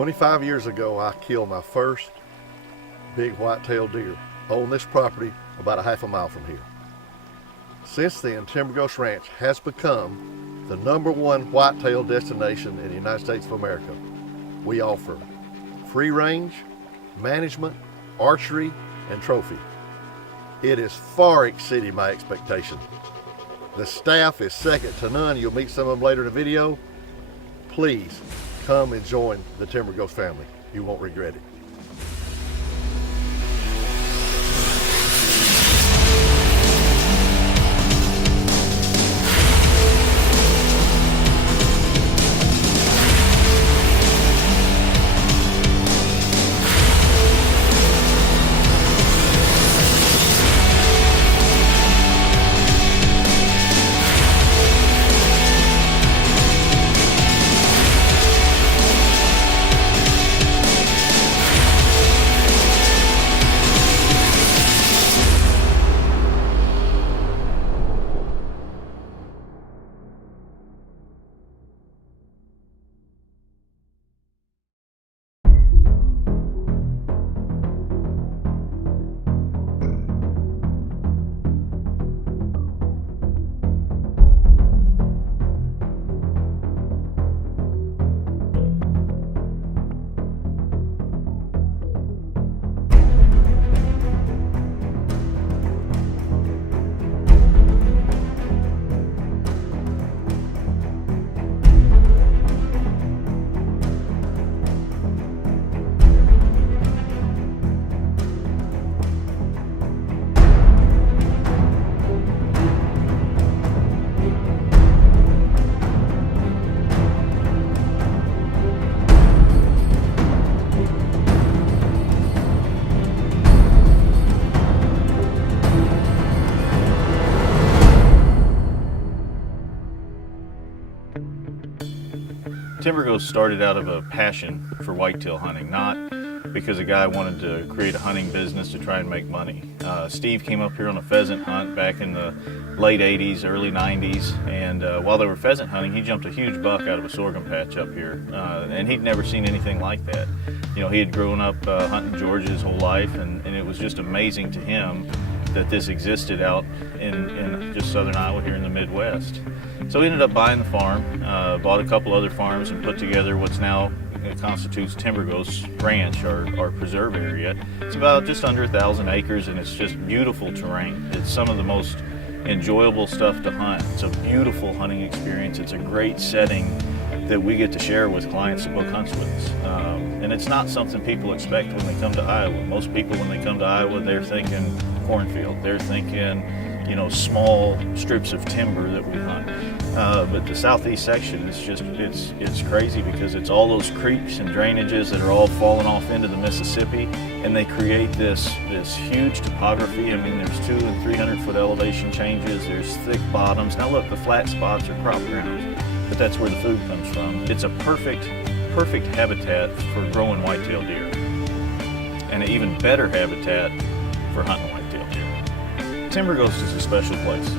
25 years ago, I killed my first big white-tailed deer on this property about a half a mile from here. Since then, Timberghost Ranch has become the #1 whitetail destination in the United States of America. We offer free range, management, archery, and trophy. It is far exceeding my expectation. The staff is second to none. You'll meet some of them later in the video. Please come and join the Timberghost family. You won't regret it. Timberghost started out of a passion for whitetail hunting, not because a guy wanted to create a hunting business to try and make money. Steve came up here on a pheasant hunt back in the late 80s, early 90s, and while they were pheasant hunting, he jumped a huge buck out of a sorghum patch up here, and he'd never seen anything like that. You know, he had grown up hunting Georgia his whole life, and it was just amazing to him that this existed out in just southern Iowa here in the Midwest. So he ended up buying the farm, bought a couple other farms, and put together what's now constitutes Timberghost Ranch, our preserve area. It's about just under 1,000 acres, and it's just beautiful terrain. It's some of the most enjoyable stuff to hunt. It's a beautiful hunting experience. It's a great setting that we get to share with clients that book hunts with us. And it's not something people expect when they come to Iowa. Most people, when they come to Iowa, they're thinking cornfield. They're thinking, you know, small strips of timber that we hunt. But the southeast section is just, it's crazy because it's all those creeks and drainages that are all falling off into the Mississippi, and they create this huge topography. I mean, there's 200 and 300 foot elevation changes. There's thick bottoms. Now look, the flat spots are crop grounds, but that's where the food comes from. It's a perfect habitat for growing whitetail deer, and an even better habitat for hunting whitetail deer. Timberghost is a special place.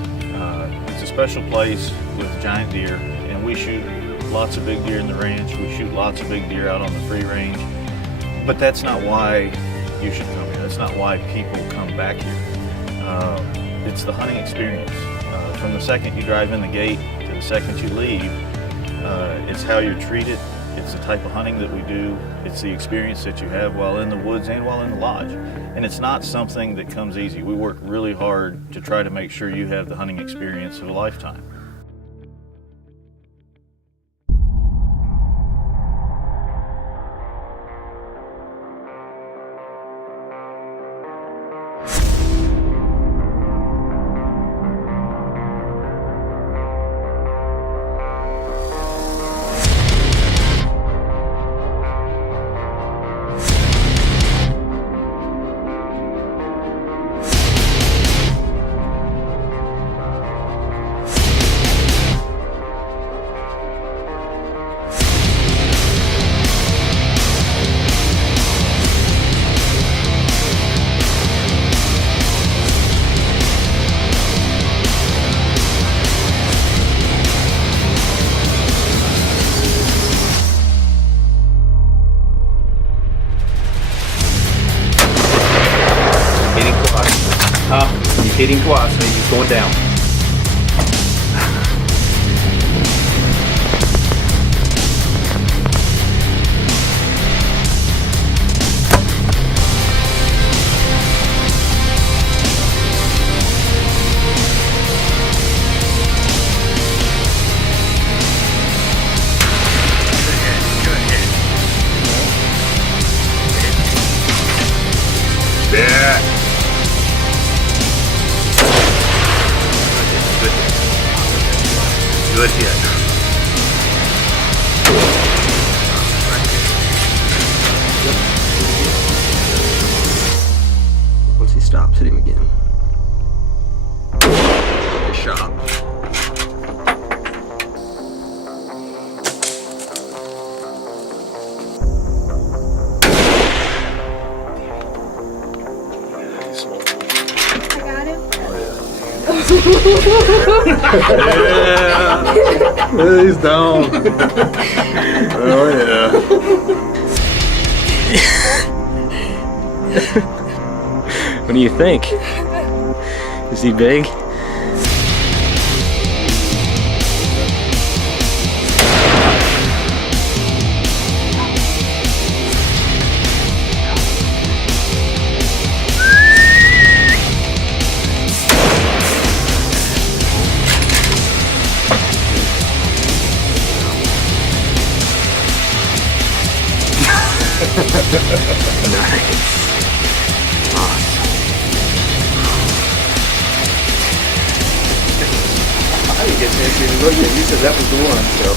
It's a special place with giant deer, and we shoot lots of big deer in the ranch. We shoot lots of big deer out on the free range, but that's not why you should come here. That's not why people come back here. It's the hunting experience. From the second you drive in the gate to the second you leave, it's how you're treated. It's the type of hunting that we do. It's the experience that you have while in the woods and while in the lodge. And it's not something that comes easy. We work really hard to try to make sure you have the hunting experience of a lifetime. hitting twice and he's going down. Yeah. Good hit. Once he stops, hit him again. Good shot. I got him. Yeah, he's down. Oh yeah. What do you think? Is he big? Nice. I didn't get a chance to even look at him. He said that was the one, so.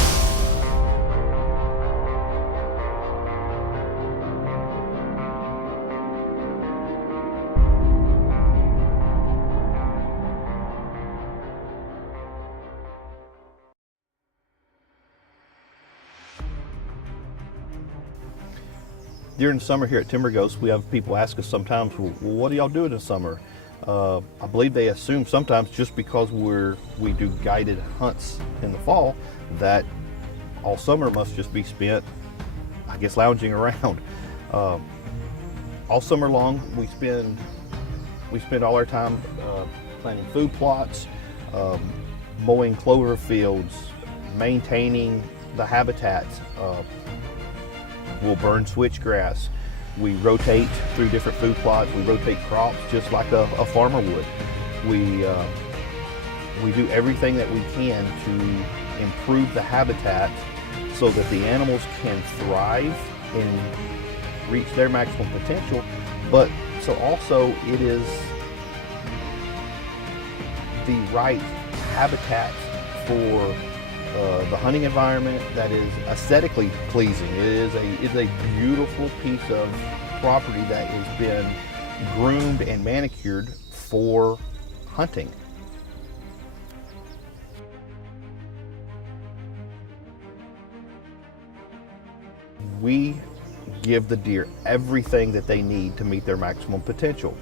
During the summer here at Timberghost, we have people ask us sometimes, well, what do y'all do in the summer? I believe they assume sometimes just because we do guided hunts in the fall that all summer must just be spent, I guess, lounging around. All summer long, we spend all our time planting food plots, mowing clover fields, maintaining the habitat. We'll burn switchgrass. We rotate through different food plots. We rotate crops just like a farmer would. We do everything that we can to improve the habitat so that the animals can thrive and reach their maximum potential, but so also it is the right habitat for the hunting environment that is aesthetically pleasing. It is a beautiful piece of property that has been groomed and manicured for hunting. We give the deer everything that they need to meet their maximum potential.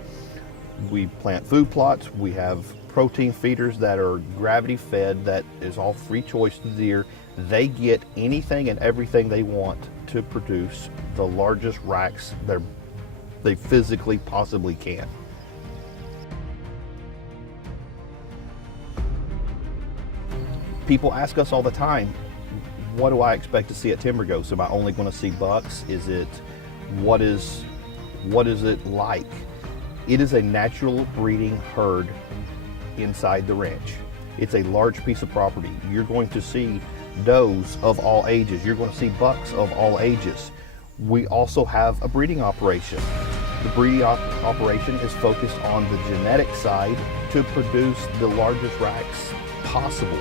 We plant food plots, we have protein feeders that are gravity fed, that is all free choice to the deer. They get anything and everything they want to produce the largest racks they physically possibly can. People ask us all the time, what do I expect to see at Timberghost? Am I only going to see bucks? What is it like? It is a natural breeding herd inside the ranch. It's a large piece of property. You're going to see does of all ages. You're going to see bucks of all ages. We also have a breeding operation. The breeding operation is focused on the genetic side to produce the largest racks possible.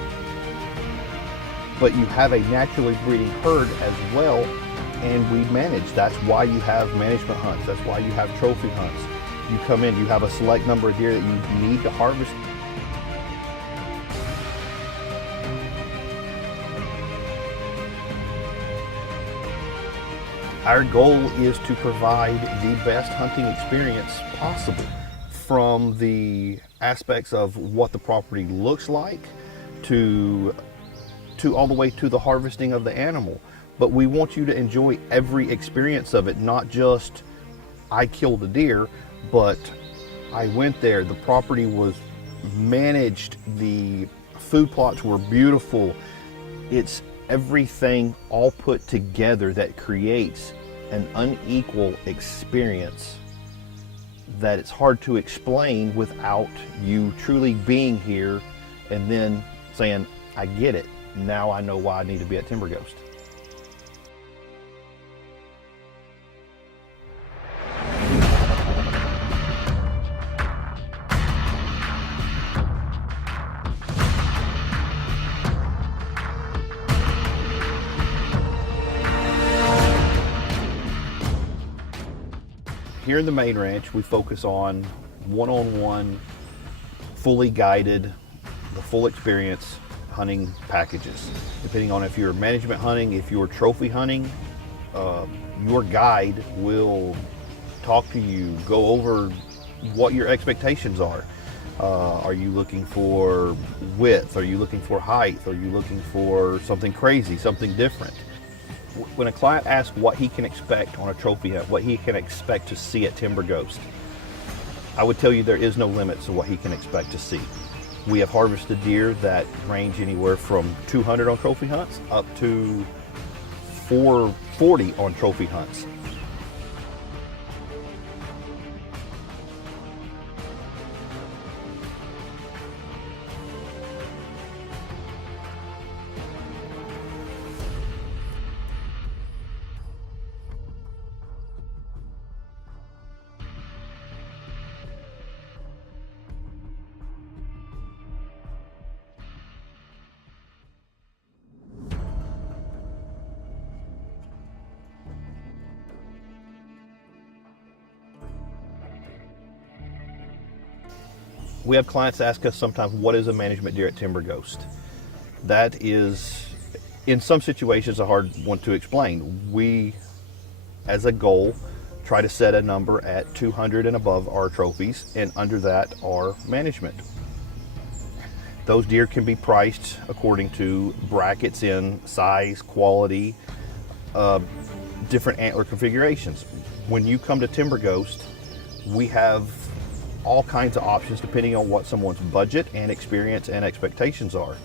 But you have a naturally breeding herd as well, and we manage. That's why you have management hunts. That's why you have trophy hunts. You come in, you have a select number of deer that you need to harvest. Our goal is to provide the best hunting experience possible, from the aspects of what the property looks like to all the way to the harvesting of the animal. But we want you to enjoy every experience of it, not just I killed a deer, but I went there, the property was managed. The food plots were beautiful. It's everything all put together that creates an unequal experience that it's hard to explain without you truly being here and then saying, I get it. Now I know why I need to be at Timberghost. Here in the main ranch, we focus on one-on-one, fully guided, the full experience hunting packages. Depending on if you're management hunting, if you're trophy hunting, your guide will talk to you, go over what your expectations are. Are you looking for width? Are you looking for height? Are you looking for something crazy, something different? When a client asks what he can expect on a trophy hunt, what he can expect to see at Timberghost, I would tell you there is no limits to what he can expect to see. We have harvested deer that range anywhere from 200 on trophy hunts up to 440 on trophy hunts. We have clients ask us sometimes, what is a management deer at Timberghost? That is, in some situations, a hard one to explain. We, as a goal, try to set a number at 200 and above our trophies, and under that are management. Those deer can be priced according to brackets in size, quality, different antler configurations. When you come to Timberghost, we have all kinds of options depending on what someone's budget and experience and expectations are.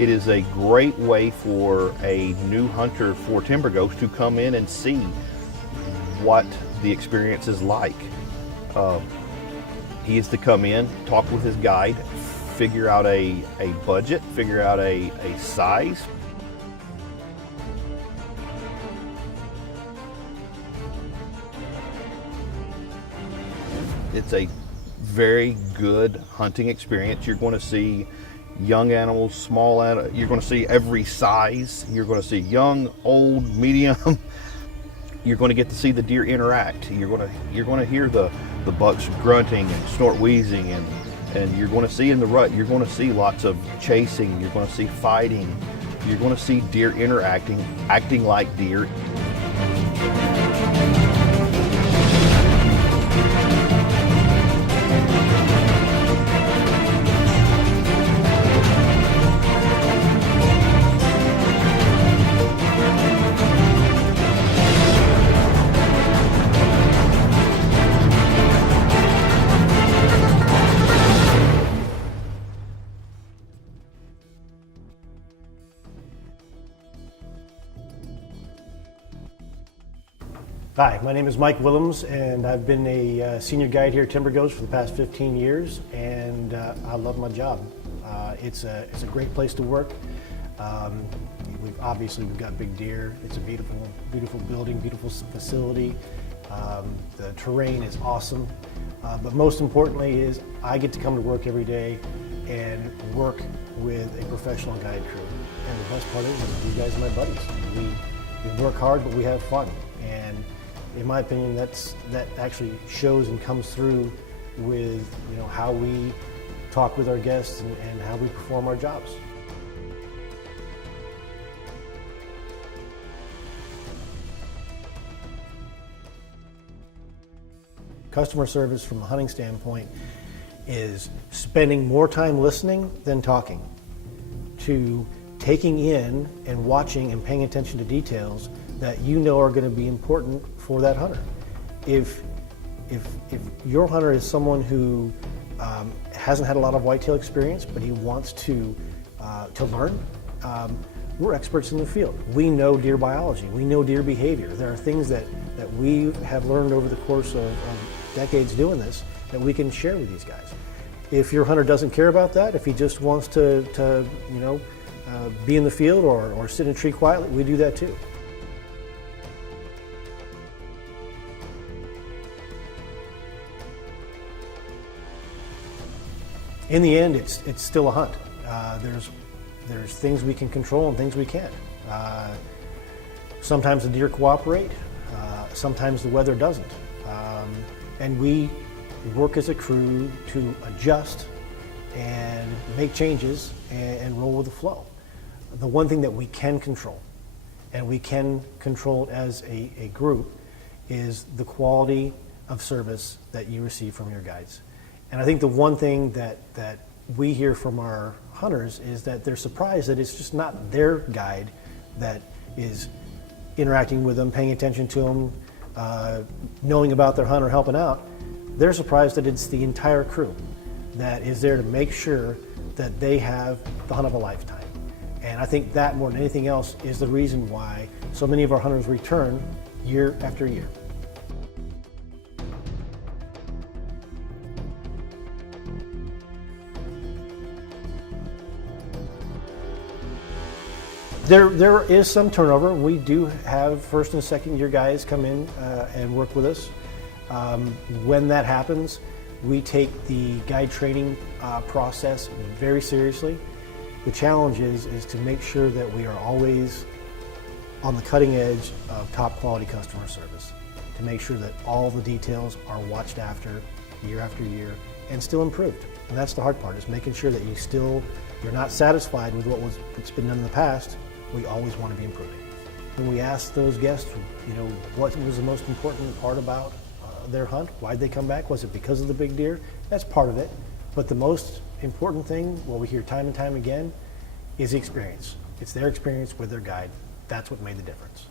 It is a great way for a new hunter for Timberghost to come in and see what the experience is like. He is to come in, talk with his guide, figure out a budget, figure out a size. It's a very good hunting experience. You're going to see young animals, small animals. You're going to see every size. You're going to see young, old, medium. You're going to get to see the deer interact. You're going to hear the bucks grunting and snort wheezing, and you're going to see in the rut, you're going to see lots of chasing, you're going to see fighting, you're going to see deer interacting, acting like deer. Hi, my name is Mike Willems, and I've been a senior guide here at Timberghost for the past 15 years, and I love my job. It's a great place to work. We've got big deer. It's a beautiful building, beautiful facility. The terrain is awesome, but most importantly is I get to come to work every day and work with a professional guide crew. And the best part is you guys are my buddies. We work hard, but we have fun. And in my opinion, that actually shows and comes through with how we talk with our guests and how we perform our jobs. Customer service from a hunting standpoint is spending more time listening than talking, to taking in and watching and paying attention to details that you know are going to be important for that hunter. If your hunter is someone who hasn't had a lot of whitetail experience, but he wants to learn, we're experts in the field. We know deer biology. We know deer behavior. There are things that we have learned over the course of decades doing this that we can share with these guys. If your hunter doesn't care about that, if he just wants to be in the field or sit in a tree quietly, we do that too. In the end, it's still a hunt. There's things we can control and things we can't. Sometimes the deer cooperate, sometimes the weather doesn't. And we work as a crew to adjust and make changes and roll with the flow. The one thing that we can control, and we can control it as a group, is the quality of service that you receive from your guides. And I think the one thing that we hear from our hunters is that they're surprised that it's just not their guide that is interacting with them, paying attention to them, knowing about their hunter, helping out. They're surprised that it's the entire crew that is there to make sure that they have the hunt of a lifetime. And I think that more than anything else is the reason why so many of our hunters return year after year. There is some turnover. We do have first and second year guys come in and work with us. When that happens, we take the guide training process very seriously. The challenge is to make sure that we are always on the cutting edge of top quality customer service, to make sure that all the details are watched after year and still improved. And that's the hard part, is making sure that you're not satisfied with what's been done in the past. We always want to be improving. When we ask those guests, what was the most important part about their hunt? Why'd they come back? Was it because of the big deer? That's part of it. But the most important thing, what we hear time and time again, is the experience. It's their experience with their guide. That's what made the difference.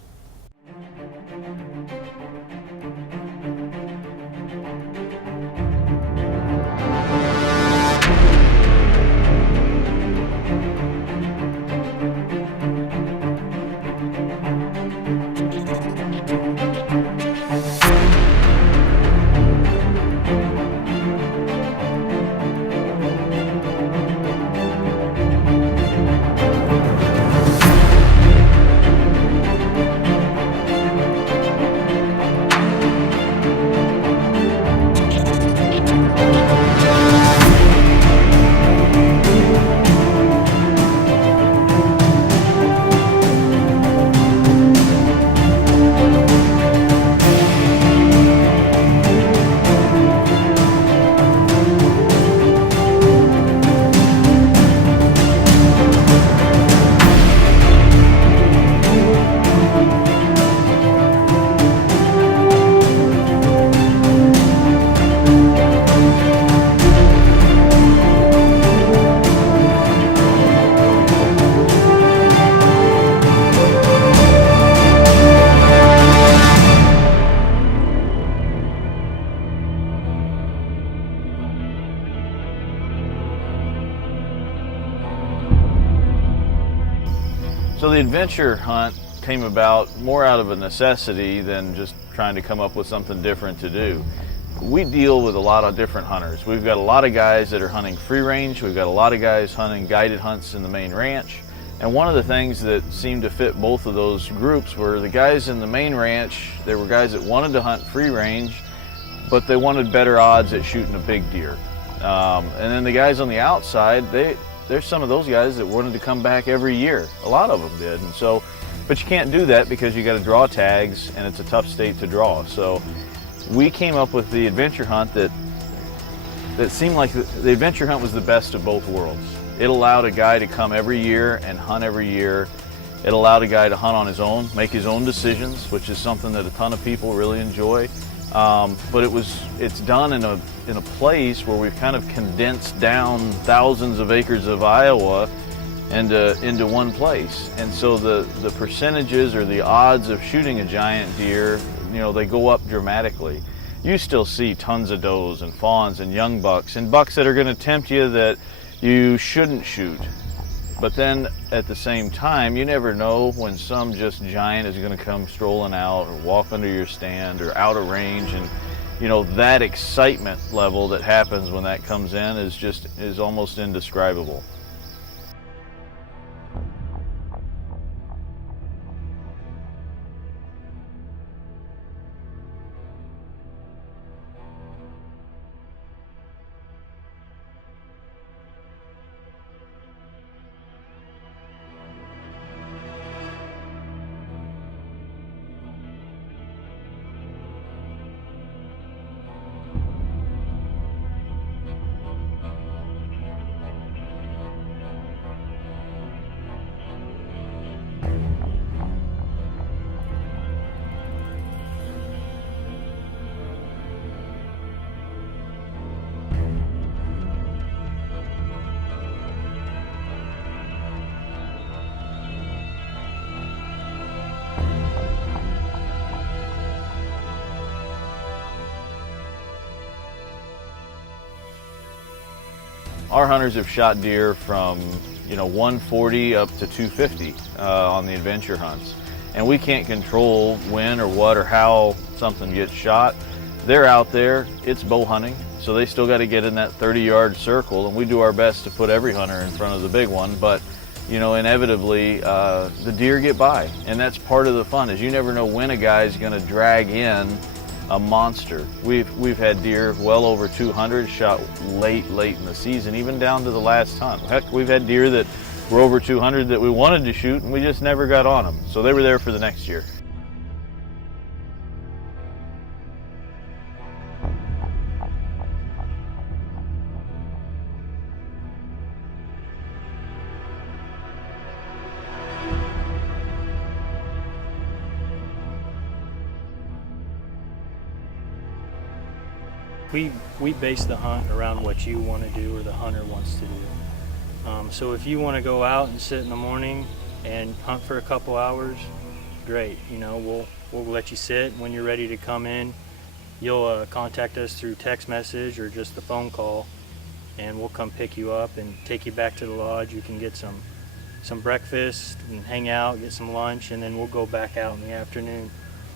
So the adventure hunt came about more out of a necessity than just trying to come up with something different to do. We deal with a lot of different hunters. We've got a lot of guys that are hunting free range. We've got a lot of guys hunting guided hunts in the main ranch. And one of the things that seemed to fit both of those groups were the guys in the main ranch. There were guys that wanted to hunt free range, but they wanted better odds at shooting a big deer. And then the guys on the outside, there's some of those guys that wanted to come back every year. A lot of them did. And so, but you can't do that because you got to draw tags, and it's a tough state to draw. So we came up with the adventure hunt that seemed like the adventure hunt was the best of both worlds. It allowed a guy to come every year and hunt every year. It allowed a guy to hunt on his own, make his own decisions, which is something that a ton of people really enjoy. but it's done in a place where we've kind of condensed down thousands of acres of Iowa into one place. And so the percentages or the odds of shooting a giant deer, they go up dramatically. You still see tons of does and fawns and young bucks and bucks that are going to tempt you that you shouldn't shoot. But then at the same time, you never know when some just giant is going to come strolling out or walk under your stand or out of range. And that excitement level that happens when that comes in is almost indescribable. Our hunters have shot deer from 140 up to 250 on the adventure hunts, and we can't control when or what or how something gets shot. They're out there, it's bow hunting, so they still got to get in that 30-yard circle, and we do our best to put every hunter in front of the big one, but inevitably the deer get by, and that's part of the fun, is you never know when a guy's going to drag in a monster. We've had deer well over 200 shot late in the season, even down to the last hunt. Heck, we've had deer that were over 200 that we wanted to shoot and we just never got on them. So they were there for the next year. We base the hunt around what you want to do or the hunter wants to do. So if you want to go out and sit in the morning and hunt for a couple hours, great. We'll let you sit. When you're ready to come in, you'll contact us through text message or just the phone call, and we'll come pick you up and take you back to the lodge. You can get some breakfast and hang out, get some lunch, and then we'll go back out in the afternoon.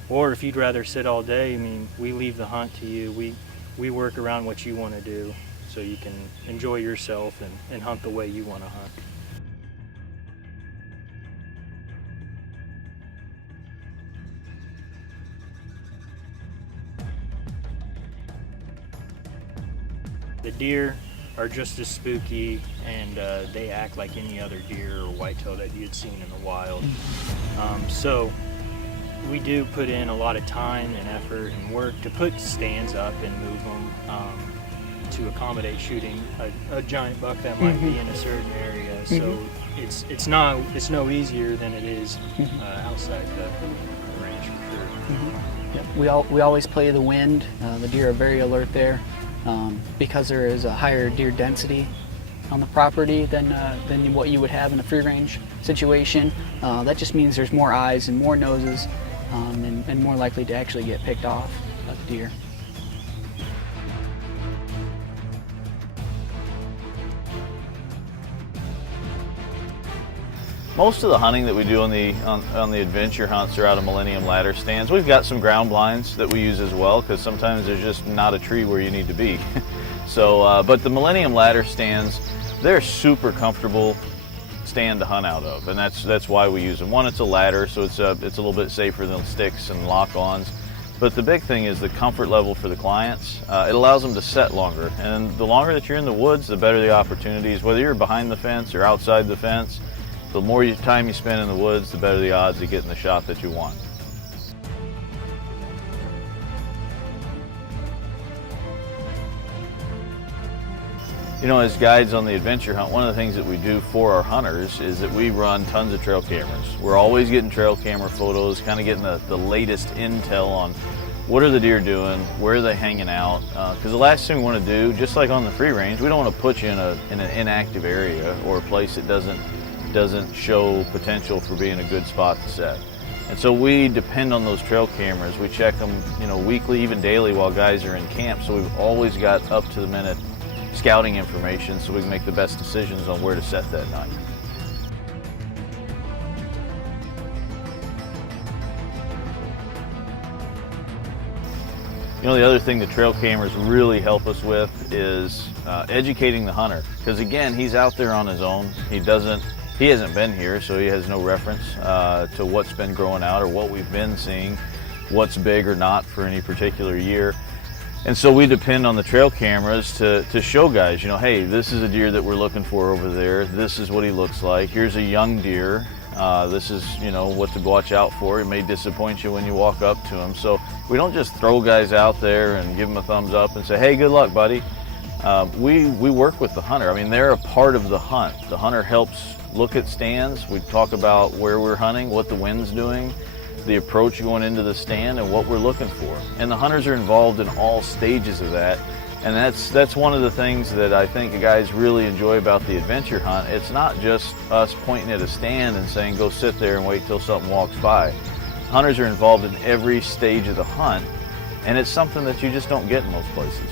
Or if you'd rather sit all day, we leave the hunt to you. We work around what you want to do so you can enjoy yourself and hunt the way you want to hunt. The deer are just as spooky, and they act like any other deer or whitetail that you'd seen in the wild. So we do put in a lot of time and effort and work to put stands up and move them to accommodate shooting a giant buck that might be in a certain area. So it's no easier than it is outside the range for sure. Yep. We always play the wind. The deer are very alert there because there is a higher deer density on the property than what you would have in a free range situation. That just means there's more eyes and more noses. And more likely to actually get picked off by the deer. Most of the hunting that we do on the adventure hunts are out of Millennium ladder stands. We've got some ground blinds that we use as well, because sometimes there's just not a tree where you need to be. So, but the Millennium ladder stands, they're super comfortable stand to hunt out of, and that's why we use them. One, it's a ladder, so it's a little bit safer than sticks and lock-ons. But the big thing is the comfort level for the clients. It allows them to set longer, and the longer that you're in the woods, the better the opportunities. Whether you're behind the fence or outside the fence, the more time you spend in the woods, the better the odds of getting the shot that you want. As guides on the adventure hunt, one of the things that we do for our hunters is that we run tons of trail cameras. We're always getting trail camera photos, kind of getting the latest intel on what are the deer doing, where are they hanging out, because the last thing we want to do, just like on the free range, we don't want to put you in an inactive area or a place that doesn't show potential for being a good spot to set. And so we depend on those trail cameras. We check them, weekly, even daily while guys are in camp. So we've always got up to the minute scouting information so we can make the best decisions on where to set that night. The other thing the trail cameras really help us with is educating the hunter. Because again, he's out there on his own. He hasn't been here, so he has no reference to what's been growing out or what we've been seeing, what's big or not for any particular year. And so we depend on the trail cameras to show guys, hey, this is a deer that we're looking for over there. This is what he looks like. Here's a young deer. This is, what to watch out for. It may disappoint you when you walk up to him. So we don't just throw guys out there and give them a thumbs up and say, hey, good luck, buddy. We work with the hunter. I mean, they're a part of the hunt. The hunter helps look at stands. We talk about where we're hunting, what the wind's doing, the approach going into the stand, and what we're looking for. And the hunters are involved in all stages of that. And that's one of the things that I think guys really enjoy about the adventure hunt. It's not just us pointing at a stand and saying, go sit there and wait till something walks by. Hunters are involved in every stage of the hunt, and it's something that you just don't get in most places.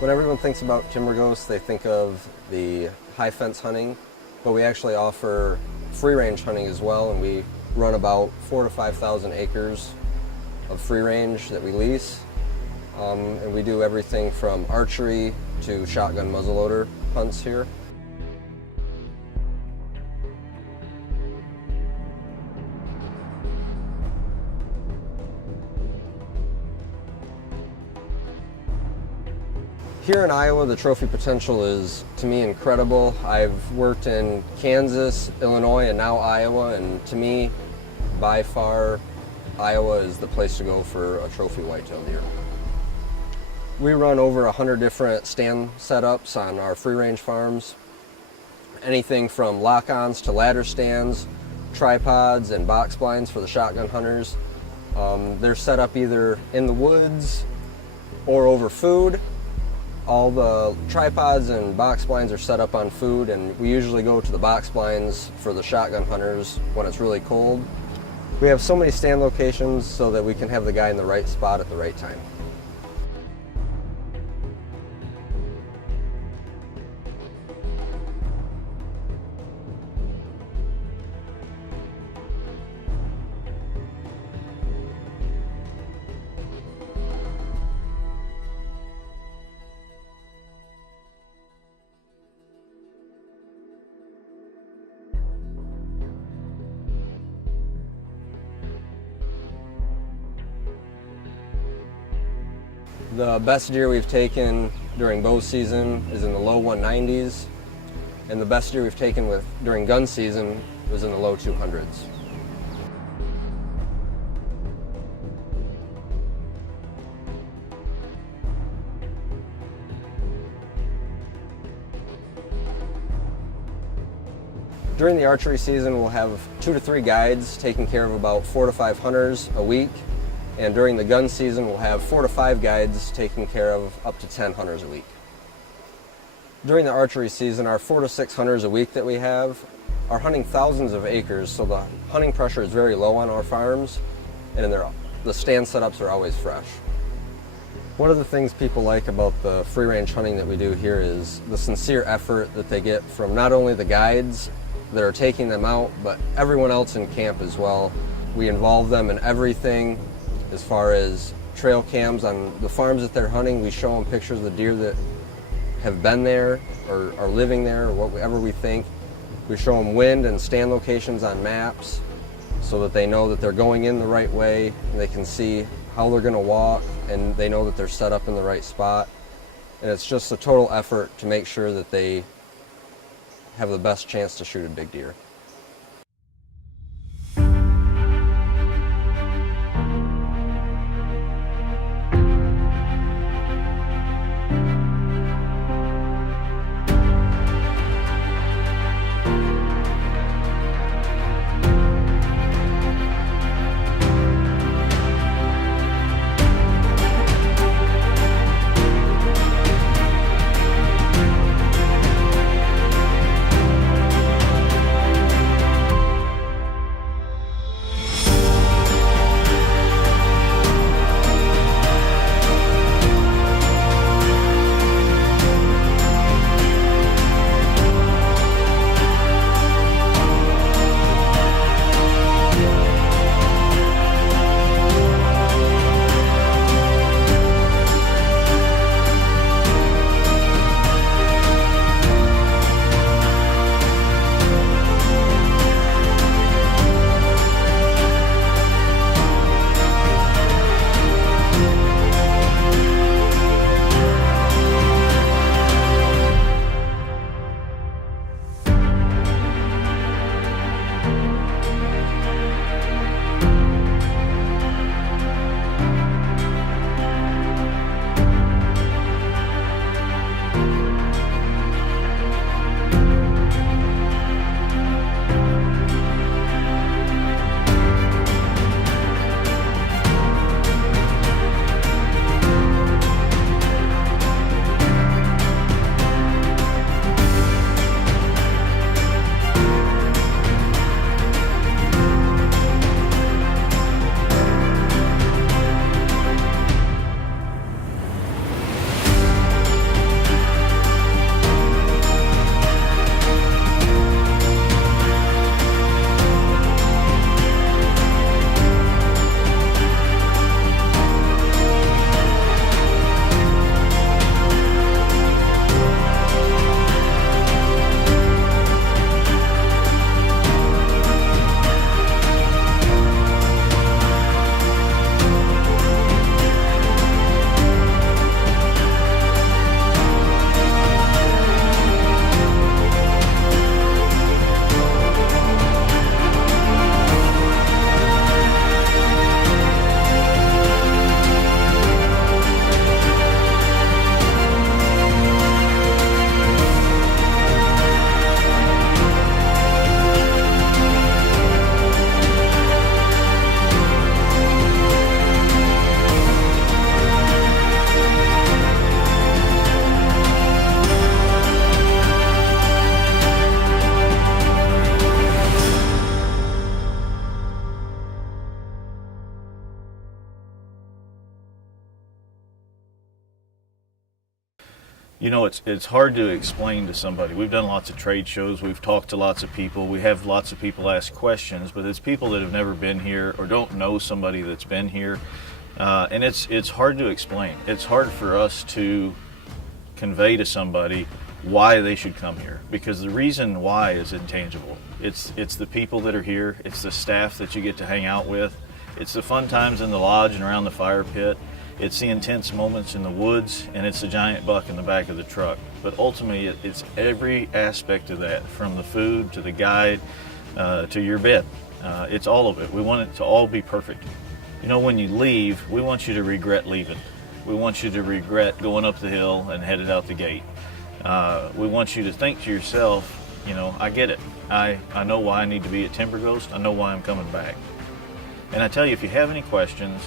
When everyone thinks about Timberghost, they think of the high fence hunting, but we actually offer free range hunting as well, and we run about 4,000 to 5,000 acres of free range that we lease. And we do everything from archery to shotgun muzzleloader hunts here. Here in Iowa, the trophy potential is, to me, incredible. I've worked in Kansas, Illinois, and now Iowa, and to me, by far, Iowa is the place to go for a trophy whitetail deer. We run over 100 different stand setups on our free-range farms. Anything from lock-ons to ladder stands, tripods, and box blinds for the shotgun hunters. They're set up either in the woods or over food. All the tripods and box blinds are set up on food, and we usually go to the box blinds for the shotgun hunters when it's really cold. We have so many stand locations so that we can have the guy in the right spot at the right time. The best deer we've taken during bow season is in the low 190s, and the best deer we've taken during gun season was in the low 200s. During the archery season, we'll have 2 to 3 guides taking care of about 4 to 5 hunters a week. And during the gun season, we'll have 4 to 5 guides taking care of up to 10 hunters a week. During the archery season, our 4 to 6 hunters a week that we have are hunting thousands of acres, so the hunting pressure is very low on our farms, and the stand setups are always fresh. One of the things people like about the free-range hunting that we do here is the sincere effort that they get from not only the guides that are taking them out, but everyone else in camp as well. We involve them in everything. As far as trail cams on the farms that they're hunting, we show them pictures of the deer that have been there or are living there or whatever we think. We show them wind and stand locations on maps so that they know that they're going in the right way, and they can see how they're going to walk, and they know that they're set up in the right spot. And it's just a total effort to make sure that they have the best chance to shoot a big deer. You know, it's hard to explain to somebody. We've done lots of trade shows, we've talked to lots of people, we have lots of people ask questions, but it's people that have never been here or don't know somebody that's been here. And it's hard to explain. It's hard for us to convey to somebody why they should come here, because the reason why is intangible. It's the people that are here, it's the staff that you get to hang out with, it's the fun times in the lodge and around the fire pit, it's the intense moments in the woods, and it's the giant buck in the back of the truck. But ultimately, it's every aspect of that, from the food to the guide to your bed. It's all of it. We want it to all be perfect. You know, when you leave, we want you to regret leaving. We want you to regret going up the hill and headed out the gate. We want you to think to yourself, you know, I get it. I know why I need to be at Timberghost. I know why I'm coming back. And I tell you, if you have any questions,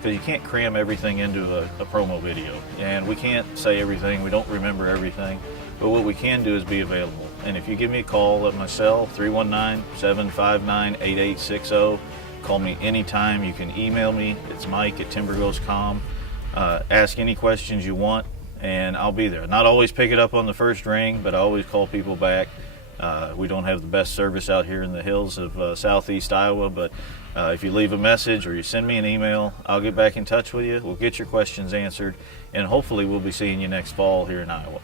because you can't cram everything into a promo video, and we can't say everything, we don't remember everything, but what we can do is be available. And if you give me a call at my cell, 319-759-8860, call me anytime. You can email me, it's mike@timberghost.com. Ask any questions you want, and I'll be there. Not always pick it up on the first ring, but I always call people back. We don't have the best service out here in the hills of southeast Iowa, but If you leave a message or you send me an email, I'll get back in touch with you. We'll get your questions answered, and hopefully we'll be seeing you next fall here in Iowa.